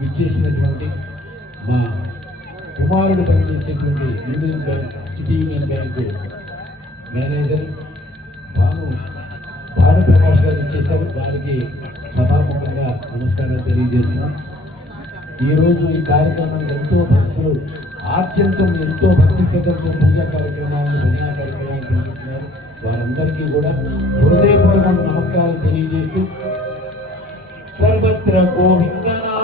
విచ్చేసినటువంటి మా కుమారుడు పనిచేసేటువంటి union bank city union bank manager Bhanu Bhanu Prakash గారు ఇచ్చేశారు. వారికి సభాముఖంగా నమస్కారాలు తెలియజేస్తున్నాం. ఈరోజు ఈ కార్యక్రమం ఎంతో భక్తులు ఆత్యంతం ఎంతో భక్తి శ్రద్ధలతో పూజా కార్యక్రమాలను భజనా కార్యక్రమాలు నిర్వహిస్తున్నారు. వారందరికీ కూడా హృదయపూర్వక నమస్కారం తెలియజేస్తూ సర్వత్ర గోవిందనా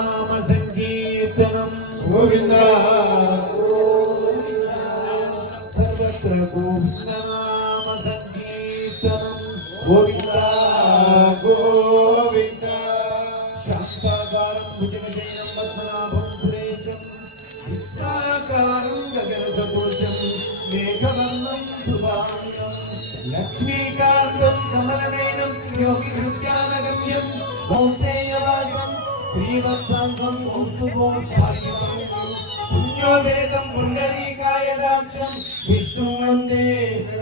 నామ సంకీర్తనం గోవింద. సర్వత్ర గోవింద. నామ సంకీర్తనం గోవింద గోవింద శాస్త్రాకారం భుజగశయనం పద్మనాభం సురేశం విశ్వాకారం గగనసదృశం మేఘవర్ణం సుభాషం లక్ష్మీకాంతం కమలనయనం యోగి నృత్యానగమ్యం కౌశేయవాసం శ్రీవత్సాంగం విష్ణు వందే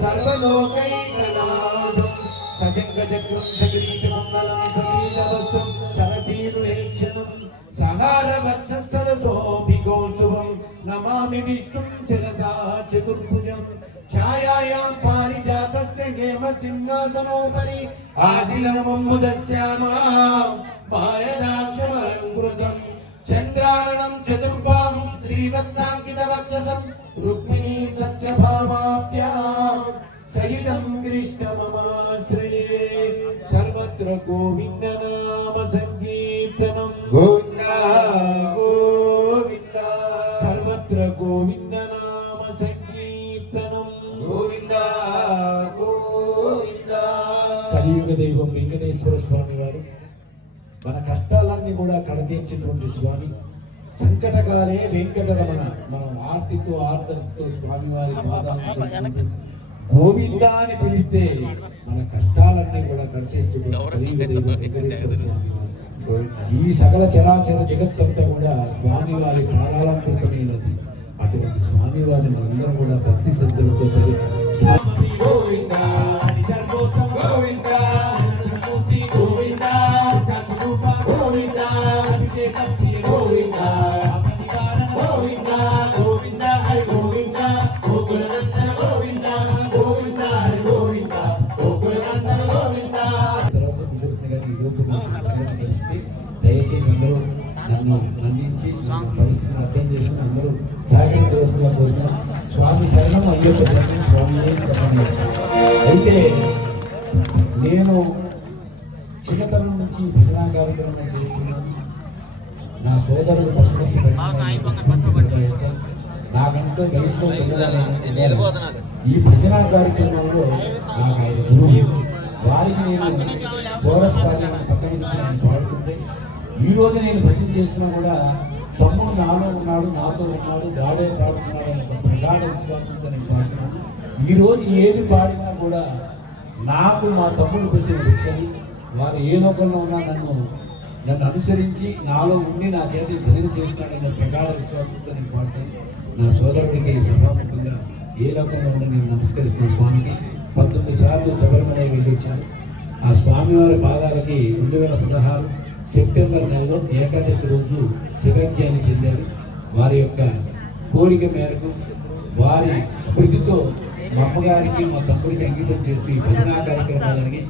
సర్వలోకైకనాథం. సజంగజగ్రం సగరీతమంగళం సమీతవత్వం సరసీనుహేక్షణం సహారవత్సస్థలసోభిగోస్తువం నమామి విష్ణుం శిరసా చతుర్భుజం. ఛాయాయాం పారిజాతస్య హేమ సింహాసనోపరి. ఆసీనముదస్యామా మాయదాక్షమలంకృతం చతుర్బాహుం శ్రీవత్సాంకిత వక్షసం రుక్మిణీ సత్యభామాభ్యాం సహితం కృష్ణమమాశ్రయే సర్వత్ర గోవింద నామ సంకీర్తనం. గోవింద గోవింద. సర్వత్ర గోవింద నామ సంకీర్తనం. గోవింద గోవింద. కలియుగ దైవం వెంకటేశ్వర స్వామి వారు మన కష్టాలన్నీ కూడా కడతీర్చినటువంటి స్వామి. సంకటకాలే వెంకటరమణ. మనం ఆర్తితో ఆర్ద్రతతో స్వామి వారి పాదాలను గోవింద అని పిలిస్తే మన కష్టాలన్నీ కూడా వారు. ఈ సకల చరాచర జగత్తంతా కూడా స్వామి వారి ప్రాణాలంకృతమైనది అటువంటి స్వామి వారిని మనందరం కూడా భక్తి శ్రద్ధలతో అయితే నేను చిన్నతనం నుంచి భజనా కార్యక్రమం చేస్తున్నాను. నా సోదరుడు నాకంటే వయసులో ఈ భజనా కార్యక్రమంలో నాకు ఆయన గురువు వారికి నేను కోరస్ పాడిన పక్కన పాడుతుంటే ఈరోజు నేను భజన చేస్తున్నా కూడా తమ్ముడు నాలో ఉన్నాడు నాతో ఉన్నాడు వాడే పాడుతున్నాడు అనే ప్రగాఢ విశ్వాసంతో నేను ఈరోజు ఏది పాడినా కూడా నాకు మా తమ్ముడు పెట్టిన భిక్షని వారు ఏ లోకంలో ఉన్నా నన్ను నన్ను అనుసరించి నాలో ఉండి నా చేత భజన చేస్తున్నాడన్న ప్రగాఢ విశ్వాసంతో నేను పాడతాను నా సోదరుడికి సభాముఖంగా ఏ లోకంలో ఉండి నేను నమస్కరిస్తున్న స్వామికి పంతొమ్మిది సార్లు శబరిమల వెళ్ళి వచ్చాను ఆ స్వామివారి పాదాలకి రెండు వేల పదహారు సెప్టెంబర్ నెలలో ఏకాదశి రోజు శివజ్ఞాని చెందారు. వారి యొక్క కోరిక మేరకు వారి స్మృతితో మా అమ్మగారికి మా తమ్ముడికి అంకితం చేస్తూ ఈ భజనా కార్యక్రమాలని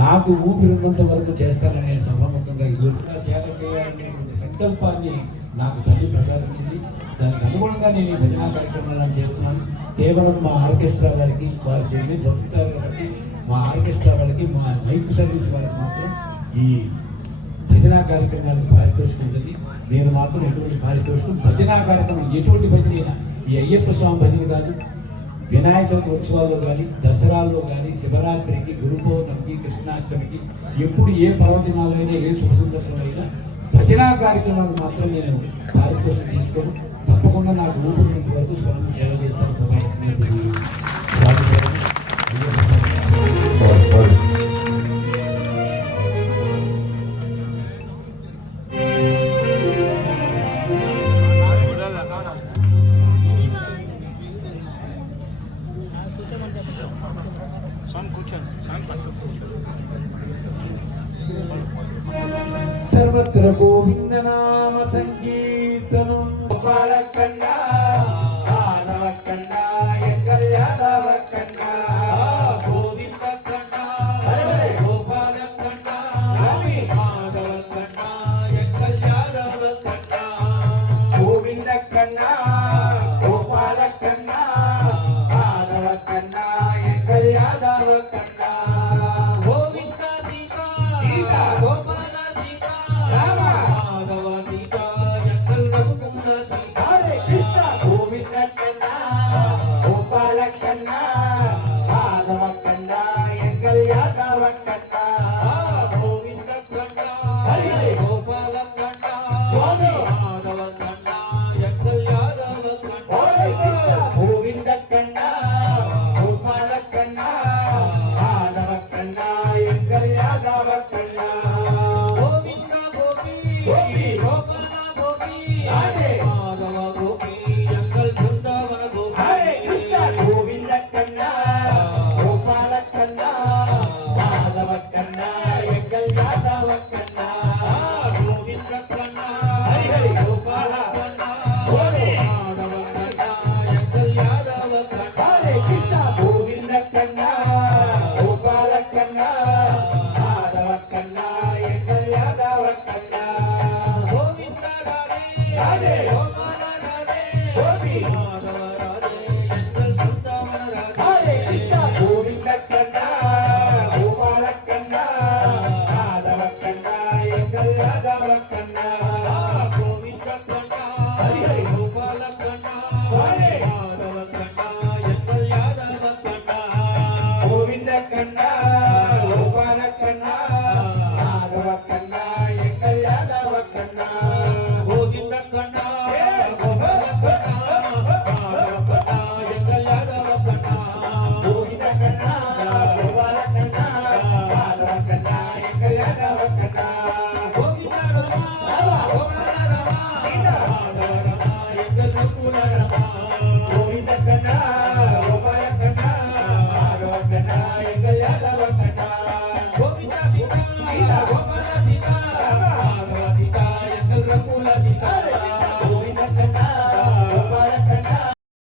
నాకు ఊపిరిన్నంత వరకు చేస్తానని నేను సభాముఖంగా ఈ సేవ చేయాలనేటువంటి సంకల్పాన్ని నాకు తల్లి ప్రసాదించింది. దానికి అనుగుణంగా నేను ఈ భజనా కార్యక్రమాలను చేస్తున్నాను. కేవలం మా ఆర్కెస్ట్రా వారికి వారు జన్మి దొరుకుతారు కాబట్టి మా ఆర్కెస్ట్రా వాళ్ళకి మా లైఫ్ సర్వీస్ వాళ్ళకి మాత్రం ఈ భజనా కార్యక్రమాలకు పారితోషికం ఉంటుంది. నేను మాత్రం ఎటువంటి పారితోషికం భజనా కార్యక్రమం ఎటువంటి భజన అయినా ఈ అయ్యప్ప స్వామి భజన కాదు. వినాయక చవితి ఉత్సవాల్లో కానీ దసరాల్లో కానీ శివరాత్రికి గురు పౌర్ణమికి కృష్ణాష్టమికి ఎప్పుడు ఏ పర్వదినాలైనా ఏ శుభ సందర్భమైనా భజనా కార్యక్రమాలు మాత్రం నేను పారితోషికం తీసుకోను. సర్వత్ర గోవింద నామ సంకీర్తనం. గోపాలకన్నా ராஜாவ கண்ணா. Independente.